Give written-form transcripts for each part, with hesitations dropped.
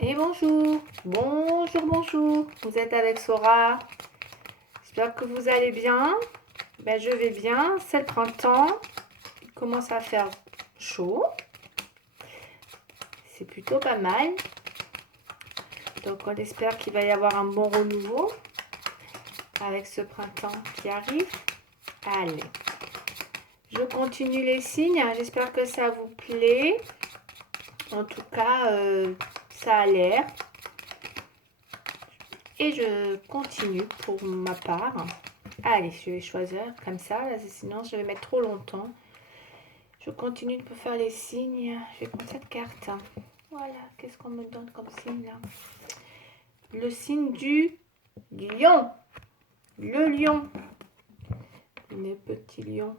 Et bonjour, bonjour, bonjour. Vous êtes avec Sora. J'espère que vous allez bien. Ben, je vais bien. C'est le printemps. Il commence à faire chaud. C'est plutôt pas mal. Donc, on espère qu'il va y avoir un bon renouveau avec ce printemps qui arrive. Allez, je continue les signes. J'espère que ça vous plaît. En tout cas, ça a l'air. Et je continue pour ma part. Allez, je vais choisir comme ça, sinon je vais mettre trop longtemps. Je continue de faire les signes. Je vais prendre cette carte. Voilà, qu'est-ce qu'on me donne comme signe là? Le signe du lion. Le lion. Le petit lion.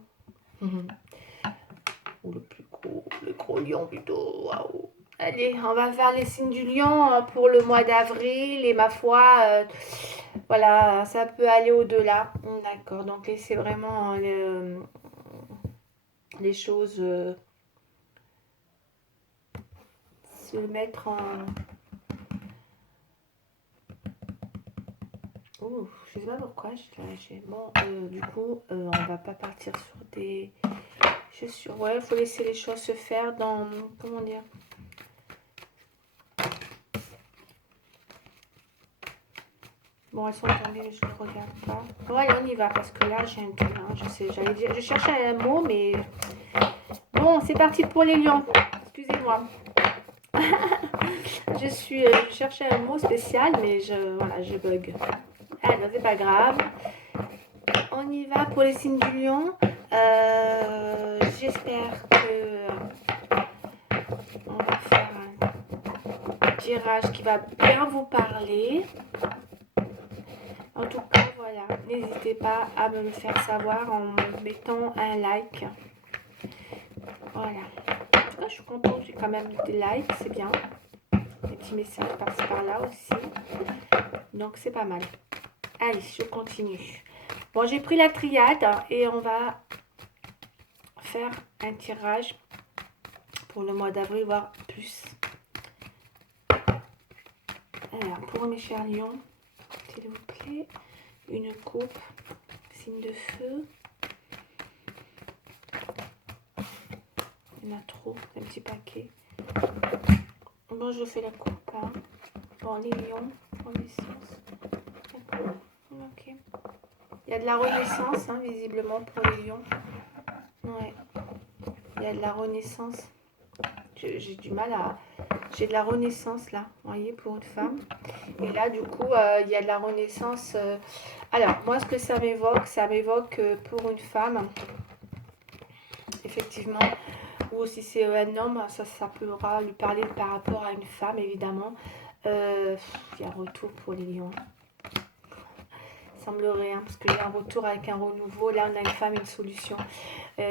Ou le gros lion plutôt. Waouh. Allez, on va faire les signes du lion pour le mois d'avril. Et ma foi, voilà, ça peut aller au-delà. D'accord, donc laissez vraiment les choses se mettre en... Oh, je sais pas pourquoi j'ai lâché. Bon, du coup, on va pas partir sur des chaussures. Ouais, faut laisser les choses se faire dans... Comment dire? Bon, elles sont tombées, mais je ne regarde pas. Bon, allez, on y va, parce que là, j'ai un truc. Hein, je sais, j'allais dire... Je cherchais un mot, mais... Bon, c'est parti pour les lions. Excusez-moi. Je cherchais un mot spécial, mais voilà, je bug. Alors, c'est pas grave. On y va pour les signes du lion. J'espère que on va faire un tirage qui va bien vous parler. En tout cas, voilà, n'hésitez pas à me le faire savoir en mettant un like. Voilà. En tout cas, je suis contente, j'ai quand même des likes, c'est bien. Des petits messages par-ci par-là aussi. Donc, c'est pas mal. Allez, je continue. Bon, j'ai pris la triade et on va faire un tirage pour le mois d'avril, voire plus. Alors, pour mes chers lions, s'il vous plaît, une coupe, signe de feu. Il y en a trop, un petit paquet. Bon, je fais la coupe. Hein. Bon, les lions, renaissance. Ok. Il y a de la renaissance, hein, visiblement, pour les lions. Ouais. Il y a de la renaissance. J'ai du mal à... J'ai de la renaissance, là, vous voyez, pour une femme. Et là, du coup, il y a de la renaissance. Alors, moi, ce que ça m'évoque pour une femme, effectivement, ou si c'est un homme, ça pourra lui parler par rapport à une femme, évidemment. Il y a un retour pour les lions. Semblerait, hein, parce qu'il y a un retour avec un renouveau. Là, on a une femme, une solution. Euh,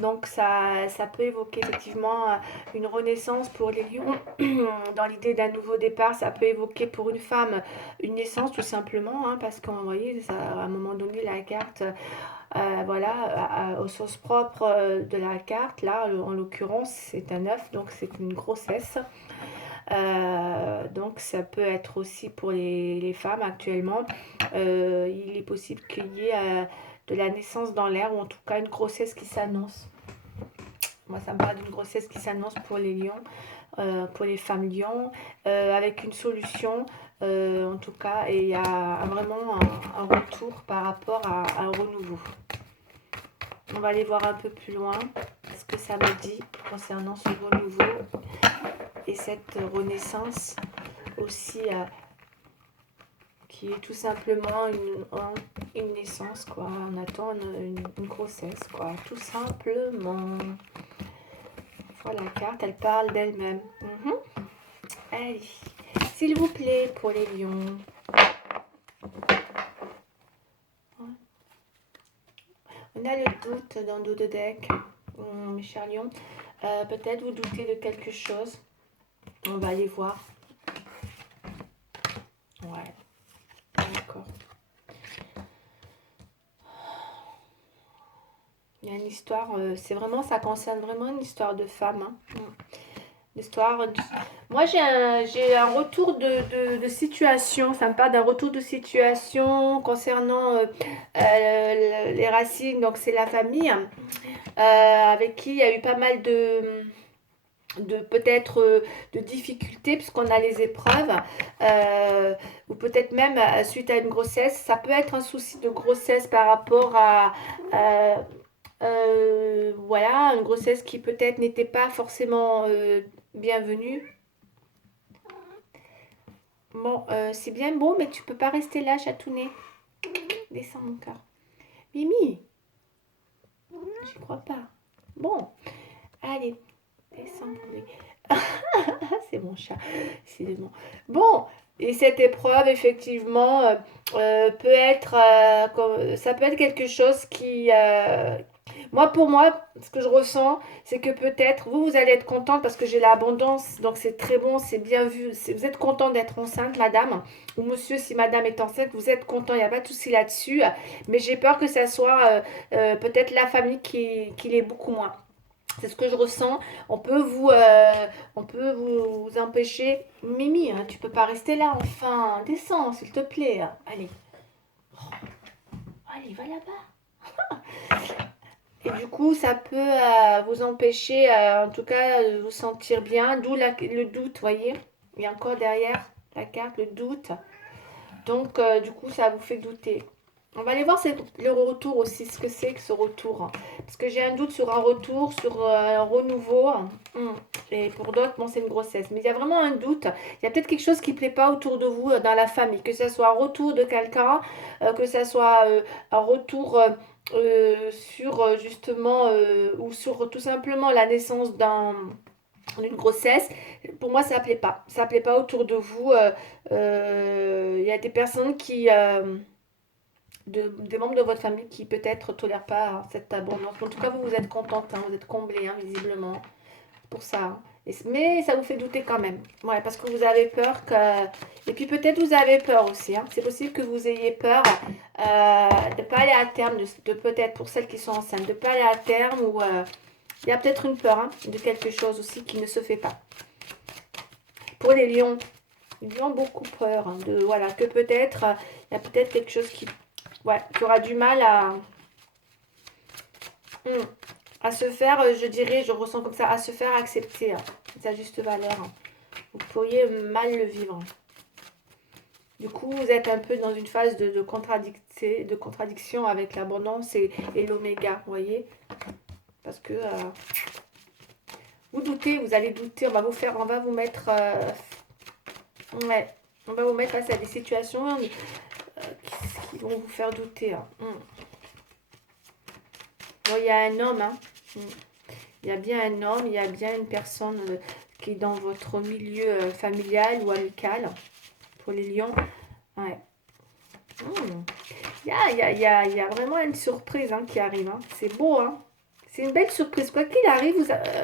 donc, ça peut évoquer effectivement une renaissance pour les lions. Dans l'idée d'un nouveau départ, ça peut évoquer pour une femme une naissance, tout simplement, hein, parce qu'on voyez, ça, à un moment donné, la carte, voilà, au sens propre de la carte, là, en l'occurrence, c'est un œuf, donc c'est une grossesse. Donc ça peut être aussi pour les femmes actuellement. Il est possible qu'il y ait de la naissance dans l'air ou en tout cas une grossesse qui s'annonce. Moi, ça me parle d'une grossesse qui s'annonce pour les lions, pour les femmes lions, avec une solution en tout cas, et il y a vraiment un retour par rapport à un renouveau. On va aller voir un peu plus loin ce que ça me dit concernant ce renouveau et cette renaissance aussi qui est tout simplement une naissance, quoi. On attend une grossesse, quoi, tout simplement. Voilà, la carte, elle parle d'elle-même. Allez, s'il vous plaît, pour les lions. On a le doute dans le deck, mes chers lions. Peut-être vous doutez de quelque chose. On va aller voir. Ouais, d'accord. Il y a une histoire, c'est vraiment, ça concerne vraiment une histoire de femme. Hein. L'histoire. Moi, j'ai un retour de situation. Ça me parle d'un retour de situation concernant les racines. Donc, c'est la famille avec qui il y a eu pas mal de peut-être de difficultés puisqu'on a les épreuves euh, ou peut-être même suite à une grossesse. Ça peut être un souci de grossesse par rapport à voilà, une grossesse qui peut-être n'était pas forcément bienvenue. Bon, c'est bien beau, mais tu peux pas rester là, chatounet. Descends mon cœur. Mimi, j'y crois pas. Bon, allez, descends pour lui. C'est mon chat, décidément. Bon, et cette épreuve, effectivement, peut être, ça peut être quelque chose qui, pour moi, ce que je ressens, c'est que peut-être vous allez être contente parce que j'ai l'abondance, donc c'est très bon, c'est bien vu. Vous êtes content d'être enceinte, madame, ou monsieur, si madame est enceinte, vous êtes content, il n'y a pas de souci là-dessus. Mais j'ai peur que ça soit peut-être la famille qui l'est beaucoup moins. C'est ce que je ressens. On peut vous empêcher. Mimi, hein, tu peux pas rester là, enfin. Descends, s'il te plaît. Allez. Allez, va là-bas. Et du coup, ça peut vous empêcher, en tout cas, de vous sentir bien. D'où le doute, voyez. Il y a encore derrière la carte le doute. Donc, du coup, ça vous fait douter. On va aller voir le retour aussi, ce que c'est que ce retour. Parce que j'ai un doute sur un retour, sur un renouveau. Et pour d'autres, bon, c'est une grossesse. Mais il y a vraiment un doute. Il y a peut-être quelque chose qui ne plaît pas autour de vous, dans la famille. Que ce soit un retour de quelqu'un, que ce soit un retour sur justement, ou sur tout simplement la naissance d'une grossesse. Pour moi, ça ne plaît pas. Ça ne plaît pas autour de vous. Il y a des personnes des membres de votre famille qui peut-être ne tolèrent pas hein, cette abondance. En tout cas, vous êtes contente, hein, vous êtes comblée, hein, visiblement, pour ça. Hein. Mais ça vous fait douter quand même. Ouais, parce que vous avez peur que... Et puis peut-être vous avez peur aussi. Hein. C'est possible que vous ayez peur de ne pas aller à terme, de peut-être pour celles qui sont enceintes, de ne pas aller à terme ou... il y a peut-être une peur hein, de quelque chose aussi qui ne se fait pas. Pour les lions, ils ont beaucoup peur hein, de voilà que peut-être il y a peut-être quelque chose qui aura du mal à se faire, je dirais, je ressens comme ça, à se faire accepter sa juste valeur. Vous pourriez mal le vivre. Du coup, vous êtes un peu dans une phase de contradiction avec l'abondance et l'oméga, vous voyez. Parce que vous doutez, vous allez douter, on va vous mettre, ouais, on va vous mettre face à des situations qui vont vous faire douter. Hein. Bon, il y a un homme, hein. Il y a bien un homme, il y a bien une personne qui est dans votre milieu familial ou amical, pour les lions. Ouais. Il y a vraiment une surprise hein, qui arrive. Hein. C'est beau, hein. C'est une belle surprise. Quoi qu'il arrive,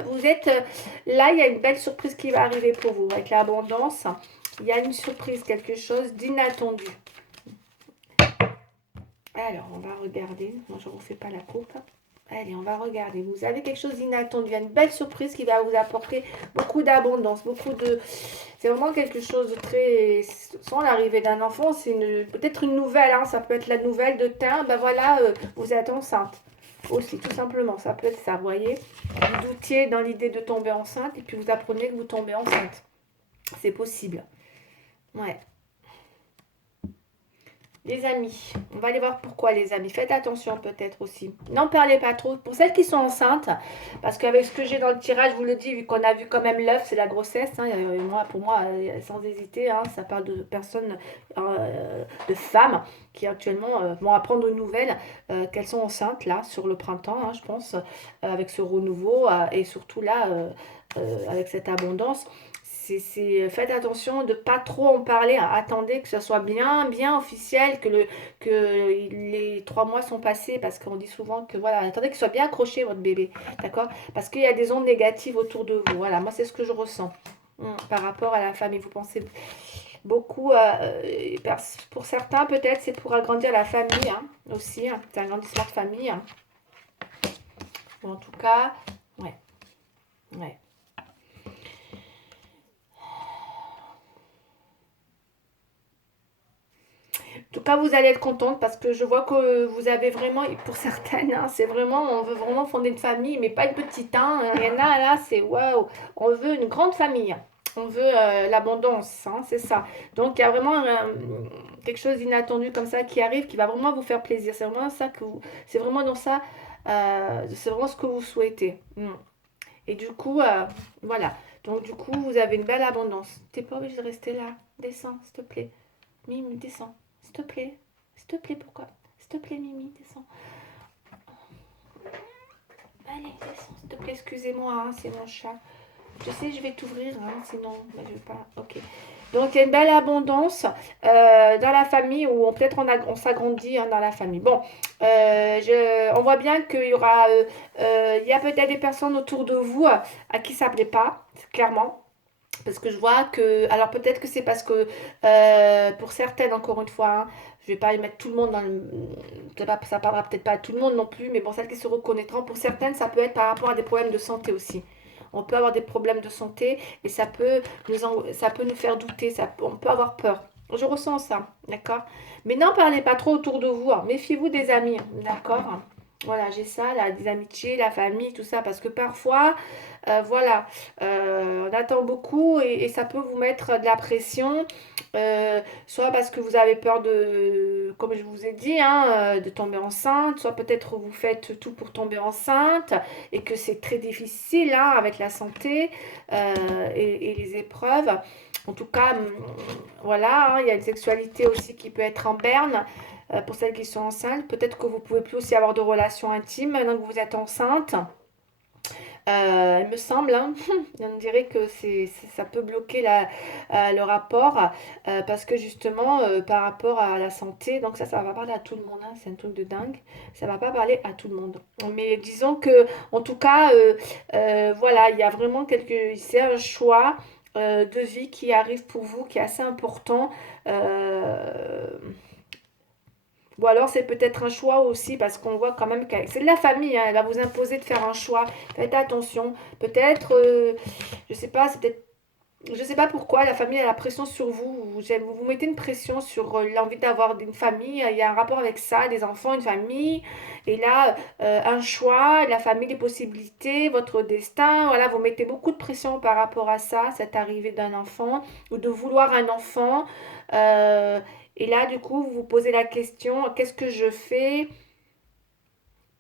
vous êtes là, il y a une belle surprise qui va arriver pour vous. Avec l'abondance, il y a une surprise, quelque chose d'inattendu. Alors, on va regarder. Moi, je ne refais pas la coupe. Allez, on va regarder. Vous avez quelque chose d'inattendu. Il y a une belle surprise qui va vous apporter beaucoup d'abondance, beaucoup de... C'est vraiment quelque chose de très... Sans l'arrivée d'un enfant, c'est peut-être une nouvelle. Hein. Ça peut être la nouvelle de tiens, ben voilà, vous êtes enceinte. Aussi, tout simplement. Ça peut être ça, vous voyez. Vous doutiez dans l'idée de tomber enceinte et puis vous apprenez que vous tombez enceinte. C'est possible. Ouais. Les amis, on va aller voir pourquoi les amis. Faites attention peut-être aussi. N'en parlez pas trop. Pour celles qui sont enceintes, parce qu'avec ce que j'ai dans le tirage, je vous le dis, vu qu'on a vu quand même l'œuf, c'est la grossesse. Hein, pour moi, sans hésiter, hein, ça parle de personnes, de femmes qui actuellement vont apprendre aux nouvelles qu'elles sont enceintes là sur le printemps, hein, je pense, avec ce renouveau et surtout là, avec cette abondance. Faites attention de pas trop en parler. Hein. Attendez que ce soit bien officiel, que les 3 mois sont passés, parce qu'on dit souvent que voilà, attendez qu'il soit bien accroché votre bébé, d'accord? Parce qu'il y a des ondes négatives autour de vous. Voilà, moi c'est ce que je ressens par rapport à la famille. Vous pensez beaucoup, pour certains peut-être c'est pour agrandir la famille hein, aussi, hein. C'est un agrandissement de famille. Hein. Ou en tout cas, ouais. cas, vous allez être contente parce que je vois que vous avez vraiment, pour certaines, hein, c'est vraiment, on veut vraiment fonder une famille, mais pas une petite, hein. Il y en a là, c'est waouh, on veut une grande famille. On veut l'abondance, hein, c'est ça. Donc il y a vraiment quelque chose d'inattendu comme ça qui arrive, qui va vraiment vous faire plaisir. C'est vraiment ça que vous, c'est vraiment dans ça, c'est vraiment ce que vous souhaitez. Et du coup, voilà. Donc du coup, vous avez une belle abondance. T'es pas obligé de rester là. Descends, s'il te plaît. Mimi, descends. S'il te plaît. S'il te plaît, pourquoi? S'il te plaît, Mimi, descends. Allez, descends, s'il te plaît. Excusez-moi, hein, c'est mon chat. Je sais, je vais t'ouvrir, hein, sinon, bah, je vais pas. Ok. Donc, il y a une belle abondance dans la famille, ou peut-être on s'agrandit, hein, dans la famille. Bon, on voit bien qu'il y aura, il y a peut-être des personnes autour de vous à qui ça plaît pas, clairement. Parce que je vois que, alors peut-être que c'est parce que pour certaines, encore une fois, hein, je vais pas mettre tout le monde dans le, ça parlera peut-être pas à tout le monde non plus, mais bon, celles qui se reconnaîtront, pour certaines, ça peut être par rapport à des problèmes de santé aussi. On peut avoir des problèmes de santé et ça peut nous faire douter, on peut avoir peur. Je ressens ça, d'accord? Mais n'en parlez pas trop autour de vous, hein. Méfiez-vous des amis, d'accord? Voilà, j'ai ça, là, des amitiés, la famille, tout ça, parce que parfois, voilà, on attend beaucoup et ça peut vous mettre de la pression, soit parce que vous avez peur de, comme je vous ai dit, hein, de tomber enceinte, soit peut-être vous faites tout pour tomber enceinte et que c'est très difficile, hein, avec la santé et les épreuves. En tout cas, voilà, hein, il y a une sexualité aussi qui peut être en berne. Pour celles qui sont enceintes, peut-être que vous pouvez plus aussi avoir de relations intimes maintenant que vous êtes enceinte. Il me semble, hein, on dirait que ça peut bloquer le rapport parce que justement par rapport à la santé, donc ça va parler à tout le monde, hein, c'est un truc de dingue, ça va pas parler à tout le monde. Mais disons que en tout cas, voilà, il y a vraiment c'est un choix de vie qui arrive pour vous, qui est assez important. Euh, ou alors c'est peut-être un choix aussi parce qu'on voit quand même que c'est de la famille, hein, elle va vous imposer de faire un choix. Faites attention. Peut-être, je sais pas, c'est peut-être, je sais pas pourquoi la famille a la pression sur vous. Vous mettez une pression sur l'envie d'avoir une famille. Il y a un rapport avec ça, des enfants, une famille. Et là, un choix, la famille, les possibilités, votre destin. Voilà, vous mettez beaucoup de pression par rapport à ça, cette arrivée d'un enfant ou de vouloir un enfant. Euh, et là, du coup, vous vous posez la question, qu'est-ce que je fais?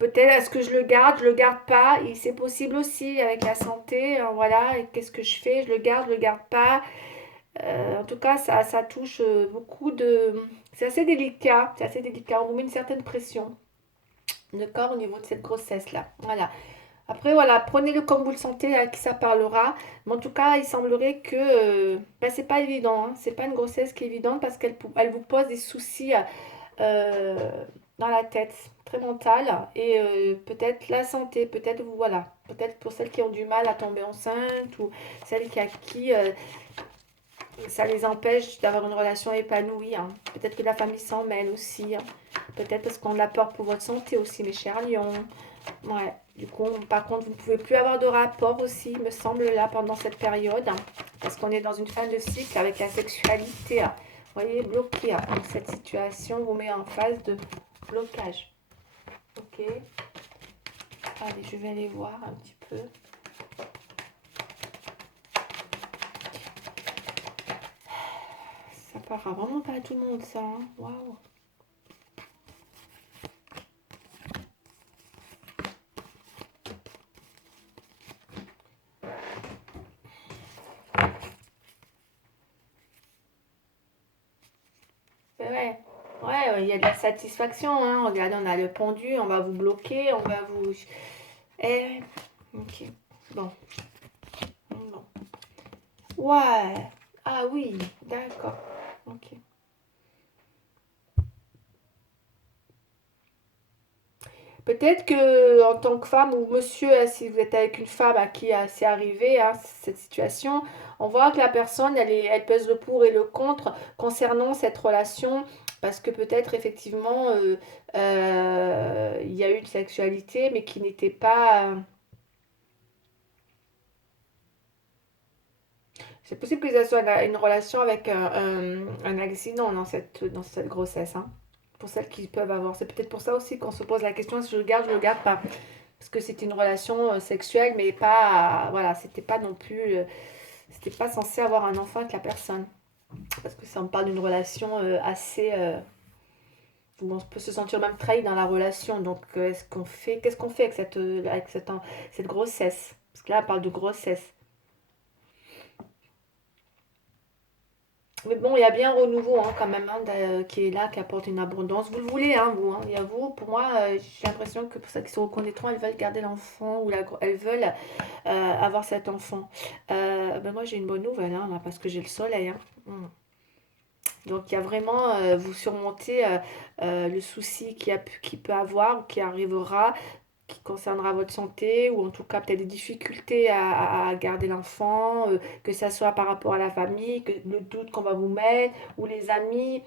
Peut-être est-ce que je le garde pas? Et c'est possible aussi avec la santé, hein, voilà. Et qu'est-ce que je fais? Je le garde pas. En tout cas, ça touche beaucoup de. C'est assez délicat, c'est assez délicat. On vous met une certaine pression, d'accord, au niveau de cette grossesse-là. Voilà. Après, voilà, prenez-le comme vous le sentez, à qui ça parlera. Mais en tout cas, il semblerait que ben, c'est pas évident, hein. C'est pas une grossesse qui est évidente parce elle vous pose des soucis euh, dans la tête, très mentale. Et peut-être la santé, peut-être voilà. Peut-être pour celles qui ont du mal à tomber enceinte ou celles à qui ça les empêche d'avoir une relation épanouie, hein. Peut-être que la famille s'en mêle aussi, hein. Peut-être parce qu'on a peur pour votre santé aussi, mes chers lions. Ouais. Du coup, par contre, vous ne pouvez plus avoir de rapport aussi, il me semble, là, pendant cette période, hein, parce qu'on est dans une fin de cycle avec la sexualité, hein. Vous voyez, bloqué, hein. Donc, cette situation vous met en phase de blocage. Ok. Allez, je vais aller voir un petit peu. Ça parlera vraiment pas à tout le monde, ça, hein. Waouh. Ouais, ouais. Ouais, ouais, il y a de la satisfaction, hein. Regardez, on a le pendu, on va vous bloquer, on va vous. Eh, ok. Bon. Bon. Ouais. Ah oui, d'accord. Ok. Peut-être que en tant que femme ou monsieur, si vous êtes avec une femme à qui c'est arrivé, hein, cette situation, on voit que la personne, elle pèse le pour et le contre concernant cette relation, parce que peut-être effectivement, il y a eu une sexualité, mais qui n'était pas, C'est possible que ça soit une relation avec un accident dans cette grossesse. Hein. Pour celles qui peuvent avoir. C'est peut-être pour ça aussi qu'on se pose la question si je le garde pas. Parce que c'était une relation sexuelle, mais pas. Voilà, c'était pas non plus. C'était pas censé avoir un enfant avec la personne. Parce que ça, on parle d'une relation assez. Où on peut se sentir même trahi dans la relation. Donc, qu'est-ce qu'on fait avec cette grossesse? Parce que là, on parle de grossesse. Mais bon, il y a bien un renouveau hein, quand même hein, qui est là, qui apporte une abondance. Vous le voulez, hein, vous. Hein. Il y a vous. Pour moi, j'ai l'impression que pour ceux qui se reconnaîtront, elles veulent garder l'enfant ou elles veulent avoir cet enfant. Ben moi, j'ai une bonne nouvelle hein, là, parce que j'ai le soleil. Hein. Donc, il y a vraiment, vous surmontez le souci qu'il peut avoir ou qui arrivera qui concernera votre santé ou en tout cas peut-être des difficultés à garder l'enfant, que ça soit par rapport à la famille, que le doute qu'on va vous mettre ou les amis.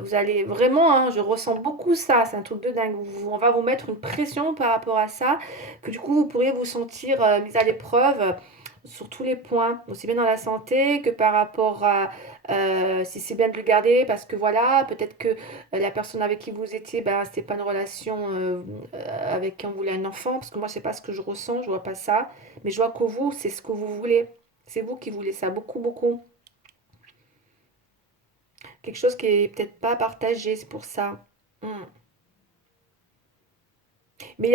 Vous allez vraiment, hein, je ressens beaucoup ça, c'est un truc de dingue. On va vous mettre une pression par rapport à ça, que du coup vous pourriez vous sentir mis à l'épreuve sur tous les points, aussi bien dans la santé que par rapport à si c'est bien de le garder, parce que voilà, peut-être que la personne avec qui vous étiez, ben, c'était pas une relation avec qui on voulait un enfant, parce que moi, c'est pas ce que je ressens, je vois pas ça, mais je vois que vous, c'est ce que vous voulez. C'est vous qui voulez ça, beaucoup, beaucoup. Quelque chose qui est peut-être pas partagé, c'est pour ça. Hmm. Mais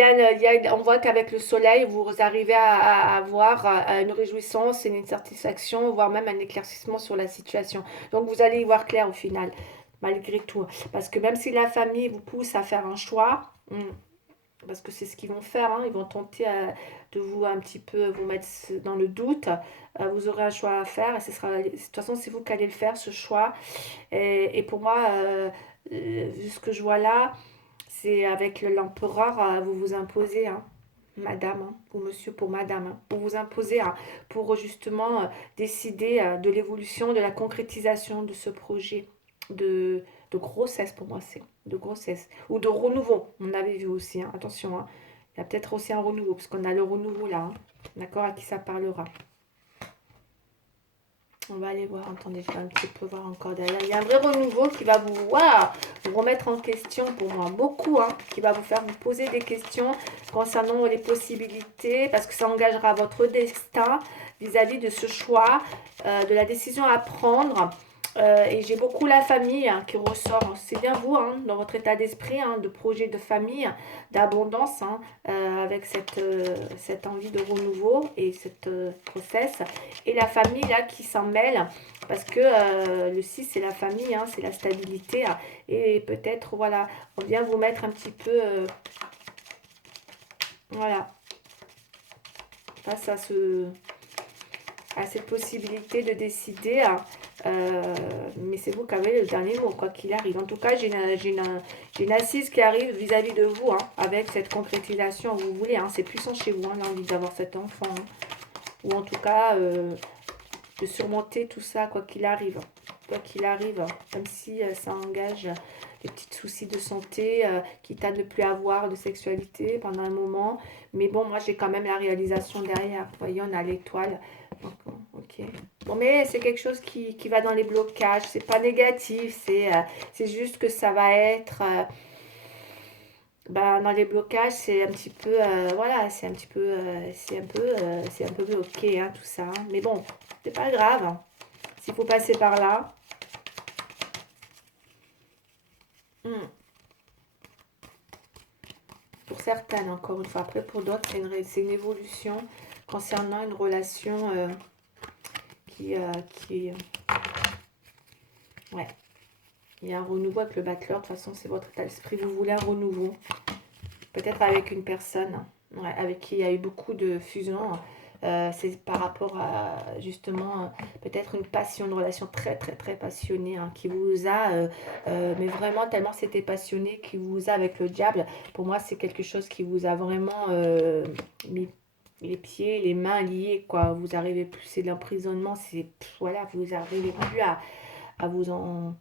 on voit qu'avec le soleil, vous arrivez à avoir une réjouissance et une satisfaction, voire même un éclaircissement sur la situation. Donc vous allez y voir clair au final, malgré tout. Parce que même si la famille vous pousse à faire un choix, parce que c'est ce qu'ils vont faire, hein, ils vont tenter de vous un petit peu vous mettre dans le doute, vous aurez un choix à faire et de toute façon c'est vous qui allez le faire, ce choix. Et pour moi, vu ce que je vois là, c'est avec l'empereur, vous vous imposez, hein, madame, hein, ou monsieur pour madame, hein, pour vous imposer, hein, pour justement décider de l'évolution, de la concrétisation de ce projet de grossesse, pour moi, c'est de grossesse. Ou de renouveau, on avait vu aussi, hein, attention, hein, il y a peut-être aussi un renouveau, parce qu'on a le renouveau là, hein, d'accord, à qui ça parlera. On va aller voir, attendez, je vais un petit peu voir encore derrière. Il y a un vrai renouveau qui va vous remettre en question pour moi, beaucoup, hein, qui va vous faire vous poser des questions concernant les possibilités, parce que ça engagera votre destin vis-à-vis de ce choix, de la décision à prendre. Et j'ai beaucoup la famille hein, qui ressort. C'est bien vous, hein, dans votre état d'esprit, hein, de projet de famille, d'abondance, hein, avec cette envie de renouveau et cette grossesse. Et la famille là qui s'en mêle, parce que le 6 c'est la famille, hein, c'est la stabilité. Hein, et peut-être, voilà, on vient vous mettre un petit peu, voilà, face à cette possibilité de décider. Mais c'est vous qui avez le dernier mot, quoi qu'il arrive. En tout cas, j'ai une assise qui arrive vis-à-vis de vous, hein, avec cette concrétisation, vous voulez. Hein, c'est puissant chez vous, hein, l'envie d'avoir cet enfant. Hein, ou en tout cas, de surmonter tout ça, quoi qu'il arrive. Quoi qu'il arrive, comme si ça engage des petits soucis de santé, quitte à ne plus avoir de sexualité pendant un moment. Mais bon, moi, j'ai quand même la réalisation derrière. Vous voyez, on a l'étoile. Donc, ok. Bon, mais c'est quelque chose qui va dans les blocages. C'est pas négatif. C'est juste que ça va être... ben, dans les blocages, c'est un petit peu... voilà, c'est un petit peu... c'est un peu bloqué, hein, tout ça. Hein. Mais bon, c'est pas grave. Hein. S'il faut passer par là... Pour certaines, encore une fois. Après, pour d'autres, c'est une évolution concernant une relation qui ouais. Il y a un renouveau avec le battleur. De toute façon, c'est votre état d'esprit. Vous voulez un renouveau. Peut-être avec une personne ouais, avec qui il y a eu beaucoup de fusions. C'est par rapport à justement peut-être une passion, une relation très très très passionnée hein, qui vous a, mais vraiment tellement c'était passionné qui vous a avec le diable. Pour moi c'est quelque chose qui vous a vraiment mis les pieds, les mains liés quoi. Vous arrivez plus, c'est de l'emprisonnement, voilà, vous arrivez plus à vous en...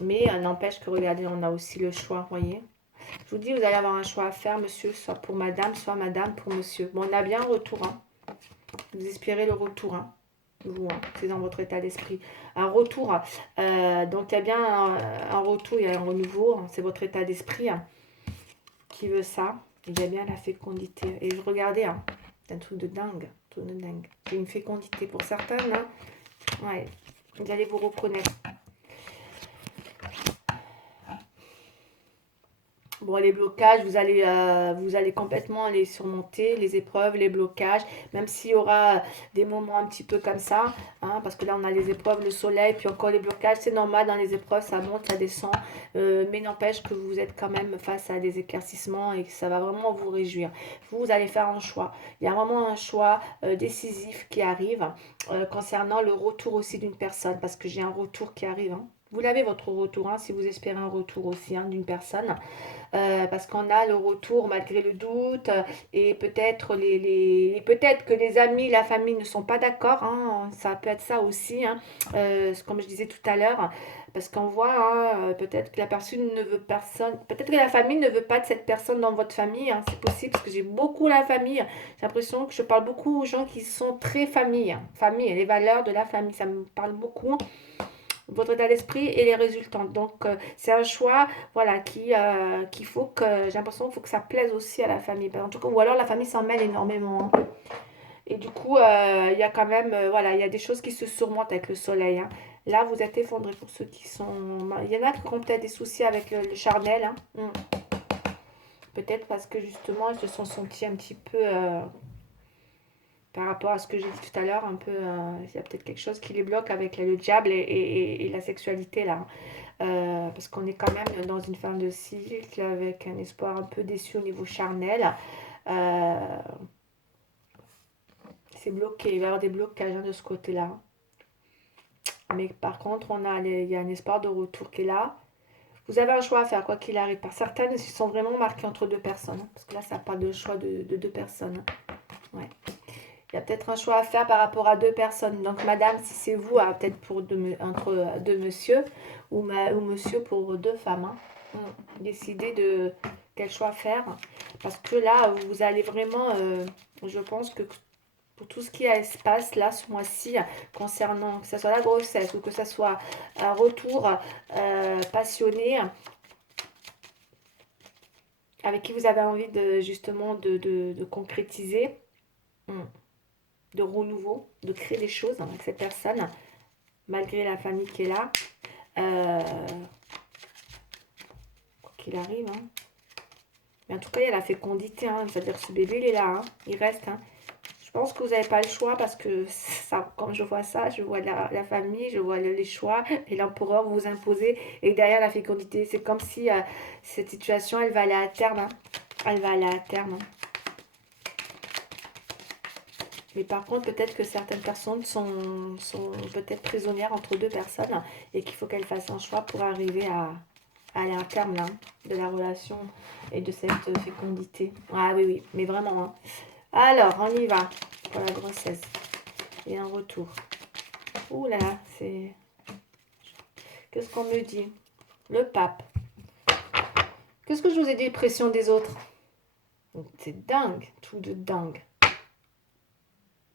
Mais n'empêche que regardez, on a aussi le choix, voyez. Je vous dis, vous allez avoir un choix à faire, monsieur, soit pour madame pour monsieur. Bon, on a bien un retour, hein. Vous espérez le retour, hein. vous, hein, c'est dans votre état d'esprit. Un retour, donc il y a bien un retour, il y a un renouveau, hein, c'est votre état d'esprit hein, qui veut ça. Il y a bien la fécondité. Et regardez, hein, c'est un truc de dingue, truc de dingue. C'est une fécondité pour certaines, hein. Ouais, vous allez vous reconnaître. Bon, les blocages, vous allez complètement les surmonter, les épreuves, les blocages, même s'il y aura des moments un petit peu comme ça, hein, parce que là, on a les épreuves, le soleil, puis encore les blocages, c'est normal, dans les épreuves, ça monte, ça descend, mais n'empêche que vous êtes quand même face à des éclaircissements et que ça va vraiment vous réjouir. Vous allez faire un choix. Il y a vraiment un choix décisif qui arrive concernant le retour aussi d'une personne, parce que j'ai un retour qui arrive, hein. Vous l'avez votre retour, hein, si vous espérez un retour aussi hein, d'une personne. Parce qu'on a le retour malgré le doute et peut-être peut-être que les amis, la famille ne sont pas d'accord, hein, ça peut être ça aussi, hein, comme je disais tout à l'heure, parce qu'on voit hein, peut-être que la personne ne veut personne, peut-être que la famille ne veut pas de cette personne dans votre famille, hein, c'est possible parce que j'ai beaucoup la famille, j'ai l'impression que je parle beaucoup aux gens qui sont très famille, hein, famille et les valeurs de la famille, ça me parle beaucoup votre état d'esprit et les résultats. Donc, c'est un choix, voilà, qu'il faut que, j'ai l'impression qu'il faut que ça plaise aussi à la famille. En tout cas, ou alors la famille s'en mêle énormément, hein. Et du coup, il y a quand même, voilà, il y a des choses qui se surmontent avec le soleil, hein. Là, vous êtes effondré pour ceux qui sont... Il y en a qui ont peut-être des soucis avec le charnel, hein. Peut-être parce que justement, ils se sont sentis un petit peu par rapport à ce que j'ai dit tout à l'heure, un peu, il y a peut-être quelque chose qui les bloque avec le diable et la sexualité là. Parce qu'on est quand même dans une fin de cycle avec un espoir un peu déçu au niveau charnel. Euh, c'est bloqué, il va y avoir des blocages hein, de ce côté-là. Mais par contre, il y a un espoir de retour qui est là. Vous avez un choix à faire, quoi qu'il arrive. Par certaines, ils sont vraiment marqués entre deux personnes. Hein, parce que là, ça parle de choix de deux personnes. Ouais. Il y a peut-être un choix à faire par rapport à deux personnes. Donc, madame, si c'est vous, peut-être pour entre deux monsieur ou monsieur pour deux femmes. Hein. Décidez de quel choix faire. Parce que là, vous allez vraiment, je pense que pour tout ce qui se passe là ce mois-ci, concernant que ce soit la grossesse ou que ce soit un retour passionné, avec qui vous avez envie de justement de concrétiser. De renouveau, de créer des choses avec cette personne, malgré la famille qui est là. Quoi qu'il arrive. Hein. Mais en tout cas, il y a la fécondité. Hein. C'est-à-dire que ce bébé, il est là. Hein. Il reste. Hein. Je pense que vous n'avez pas le choix parce que ça, quand je vois ça, je vois la famille, je vois les choix et l'empereur vous imposer. Et derrière la fécondité, c'est comme si cette situation, elle va aller à terme. Hein. Elle va aller à terme. Hein. Mais par contre, peut-être que certaines personnes sont peut-être prisonnières entre deux personnes et qu'il faut qu'elles fassent un choix pour arriver à aller à un terme là, de la relation et de cette fécondité. Ah oui, oui, mais vraiment. Hein. Alors, on y va pour la grossesse et un retour. Ouh là là, c'est... Qu'est-ce qu'on me dit? Le pape. Qu'est-ce que je vous ai dit? Pression des autres. C'est dingue, tout de dingue.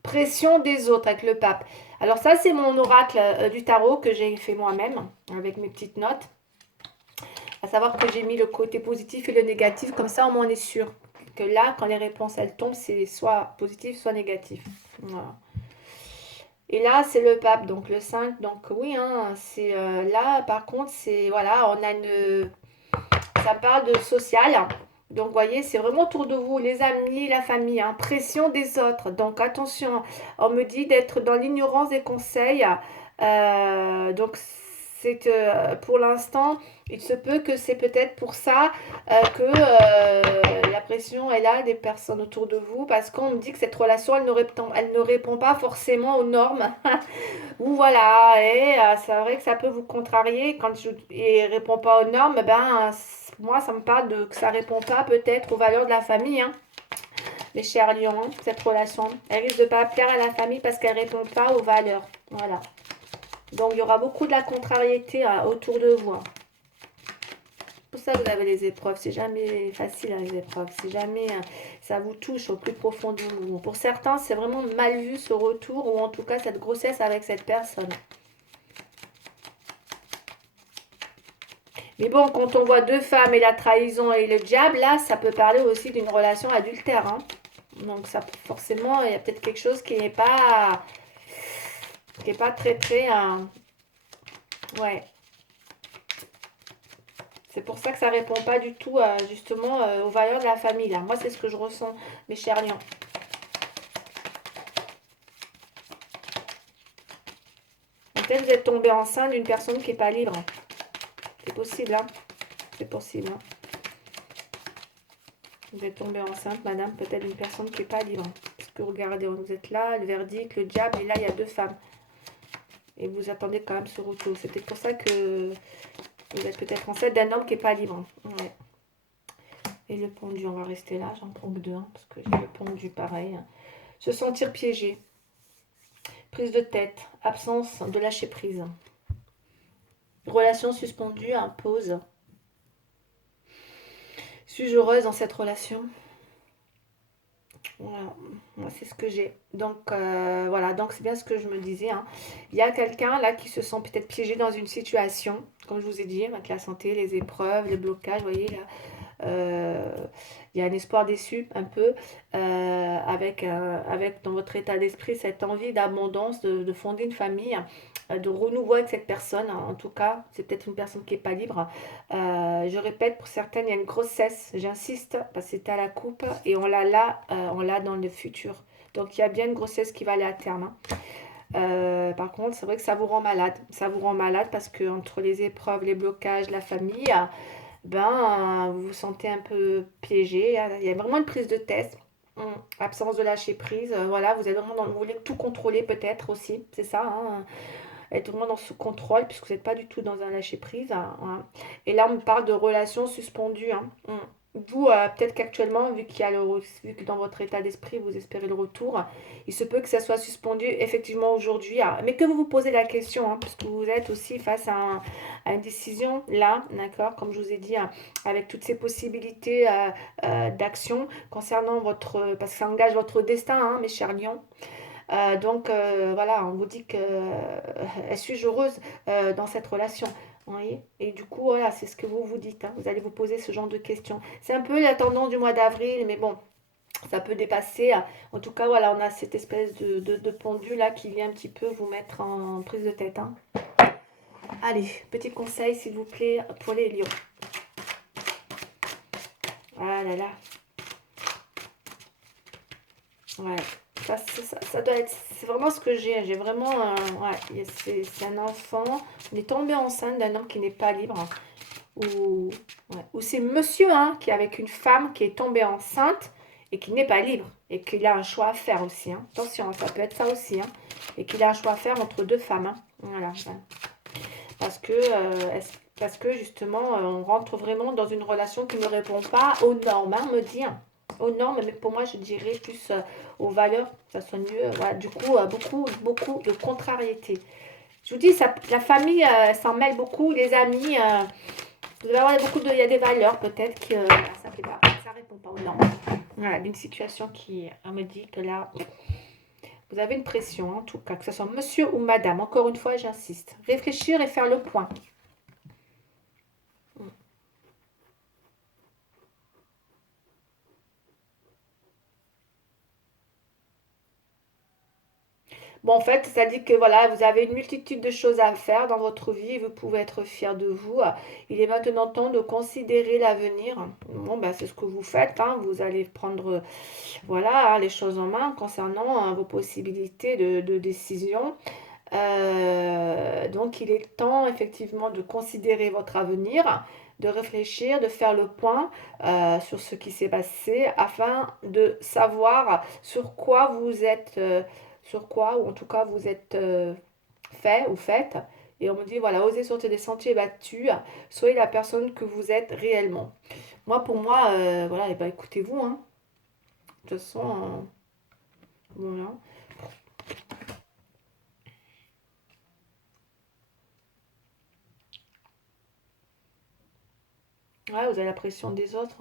Pression des autres avec le pape. Alors ça, c'est mon oracle du tarot que j'ai fait moi-même avec mes petites notes. À savoir que j'ai mis le côté positif et le négatif. Comme ça, au moins, on est sûr que là, quand les réponses, elles tombent, c'est soit positif, soit négatif. Voilà. Et là, c'est le pape, donc le 5. Donc oui, hein, c'est là, par contre, c'est... Voilà, on a une... Ça parle de social. Donc, vous voyez, c'est vraiment autour de vous, les amis, la famille, hein, pression des autres. Donc, attention, on me dit d'être dans l'ignorance des conseils. Donc, c'est que pour l'instant, il se peut que c'est peut-être pour ça que la pression est là des personnes autour de vous, parce qu'on me dit que cette relation, elle ne répond pas forcément aux normes. Ou voilà, et c'est vrai que ça peut vous contrarier quand et répond pas aux normes, ben moi ça me parle de que ça répond pas peut-être aux valeurs de la famille, hein, mes chers lions, hein, cette relation. Elle risque de pas plaire à la famille parce qu'elle répond pas aux valeurs. Voilà. Donc il y aura beaucoup de la contrariété autour de vous. Hein. ça que vous avez les épreuves. C'est jamais facile, hein, les épreuves. C'est jamais, ça vous touche au plus profond de vous. Pour certains, c'est vraiment mal vu ce retour, ou en tout cas cette grossesse avec cette personne. Mais bon, quand on voit deux femmes et la trahison et le diable, là, ça peut parler aussi d'une relation adultère, hein. Donc ça, forcément, il y a peut-être quelque chose qui est pas très très, ouais. C'est pour ça que ça répond pas du tout justement aux valeurs de la famille là. Moi, c'est ce que je ressens, mes chers lions. Peut-être vous êtes tombé enceinte d'une personne qui n'est pas libre. C'est possible, hein. C'est possible, hein. Vous êtes tombé enceinte, madame, peut-être d'une personne qui n'est pas libre. Parce que regardez, vous êtes là, le verdict, le diable, et là, il y a deux femmes. Et vous attendez quand même ce retour. C'est peut-être pour ça que vous êtes peut-être enceinte d'un homme qui n'est pas libre. Ouais. Et le pendu, on va rester là. J'en prends que deux, hein, parce que le pendu, pareil. Se sentir piégé. Prise de tête. Absence de lâcher prise. Relation suspendue, pause. Suis-je heureuse dans cette relation? Voilà, moi c'est ce que j'ai. Donc voilà, donc c'est bien ce que je me disais, hein. Il y a quelqu'un là qui se sent peut-être piégé dans une situation, comme je vous ai dit, avec la santé, les épreuves, les blocages, vous voyez là. Il y a un espoir déçu un peu, avec dans votre état d'esprit cette envie d'abondance, de fonder une famille, de renouveau avec cette personne. En tout cas, c'est peut-être une personne qui n'est pas libre. Je répète, pour certaines, il y a une grossesse, j'insiste, parce que c'est à la coupe et on l'a là, on l'a dans le futur. Donc il y a bien une grossesse qui va aller à terme, hein. Par contre, c'est vrai que ça vous rend malade. Ça vous rend malade parce que entre les épreuves, les blocages, la famille, vous vous sentez un peu piégé. Il y a vraiment une prise de test. Absence de lâcher prise. Voilà, vous êtes vraiment vous voulez tout contrôler peut-être aussi. C'est ça, hein, être vraiment dans ce contrôle puisque vous n'êtes pas du tout dans un lâcher prise, hein. Et là, on me parle de relations suspendues, hein. Vous, peut-être qu'actuellement, vu que dans votre état d'esprit, vous espérez le retour, il se peut que ça soit suspendu effectivement aujourd'hui, hein. Mais que vous vous posez la question, hein, parce que vous êtes aussi face à une décision là, d'accord, comme je vous ai dit, hein, avec toutes ces possibilités d'action concernant votre, parce que ça engage votre destin, hein, mes chers lions. Donc voilà, on vous dit que suis-je heureuse dans cette relation? Oui. Et du coup, voilà, c'est ce que vous vous dites, hein. Vous allez vous poser ce genre de questions. C'est un peu la tendance du mois d'avril, mais bon, ça peut dépasser. En tout cas, voilà, on a cette espèce de pendule là qui vient un petit peu vous mettre en prise de tête, hein. Allez, petit conseil s'il vous plaît pour les lions. Ah là là. Ouais. Ça doit être, c'est vraiment ce que j'ai. J'ai vraiment, ouais, c'est un enfant. On est tombé enceinte d'un homme qui n'est pas libre. Ou, ouais, ou c'est monsieur, hein, qui est avec une femme qui est tombée enceinte et qui n'est pas libre. Et qu'il a un choix à faire aussi, hein. Attention, ça peut être ça aussi, hein. Et qu'il a un choix à faire entre deux femmes, hein. Voilà. Voilà. Parce que justement, on rentre vraiment dans une relation qui ne répond pas aux normes, hein, me dit, hein. Aux normes, mais pour moi, je dirais plus aux valeurs, ça sonne mieux. Voilà. Du coup, beaucoup de contrariété. Je vous dis, ça, la famille s'en mêle beaucoup, les amis, vous allez avoir beaucoup de, il y a des valeurs peut-être que ça répond pas aux normes. Voilà, d'une situation qui me dit que là, vous avez une pression, en tout cas, que ce soit monsieur ou madame. Encore une fois, j'insiste. Réfléchir et faire le point. Bon, en fait, ça dit que voilà, vous avez une multitude de choses à faire dans votre vie et vous pouvez être fier de vous. Il est maintenant temps de considérer l'avenir. Bon, ben, c'est ce que vous faites, hein. Vous allez prendre voilà, hein, les choses en main concernant vos possibilités de décision. Donc, il est temps effectivement de considérer votre avenir, de réfléchir, de faire le point sur ce qui s'est passé afin de savoir sur quoi vous êtes, sur quoi, ou en tout cas vous êtes fait ou faites. Et on me dit, voilà, osez sortir des sentiers battus, soyez la personne que vous êtes réellement. Moi, pour moi, voilà, et ben, écoutez-vous, hein. De toute façon, voilà. Ouais, vous avez la pression des autres.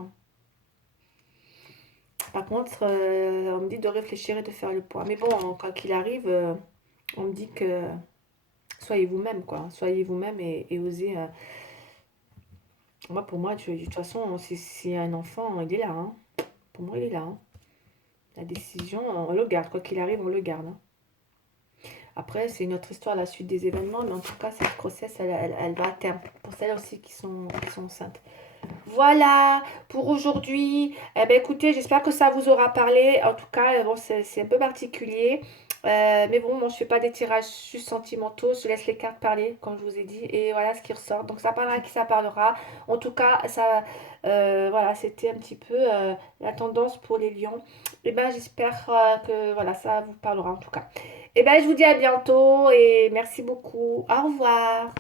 Par contre, on me dit de réfléchir et de faire le point. Mais bon, quoi qu'il arrive, on me dit que soyez vous-même, quoi. Soyez vous-même et osez. Moi, pour moi, de toute façon, si un enfant, il est là, hein. Pour moi, il est là, hein. La décision, on le garde. Quoi qu'il arrive, on le garde, hein. Après, c'est une autre histoire, la suite des événements, mais en tout cas, cette grossesse, elle va à terme. Pour celles aussi qui sont enceintes. Voilà pour aujourd'hui. Eh ben, écoutez, j'espère que ça vous aura parlé. En tout cas, bon, c'est un peu particulier. Mais bon, moi, je fais pas des tirages juste sentimentaux. Je laisse les cartes parler, comme je vous ai dit. Et voilà ce qui ressort. Donc, ça parlera à qui ça parlera. En tout cas, voilà, c'était un petit peu la tendance pour les lions. Et ben, j'espère que voilà, ça vous parlera en tout cas. Et ben, je vous dis à bientôt et merci beaucoup. Au revoir.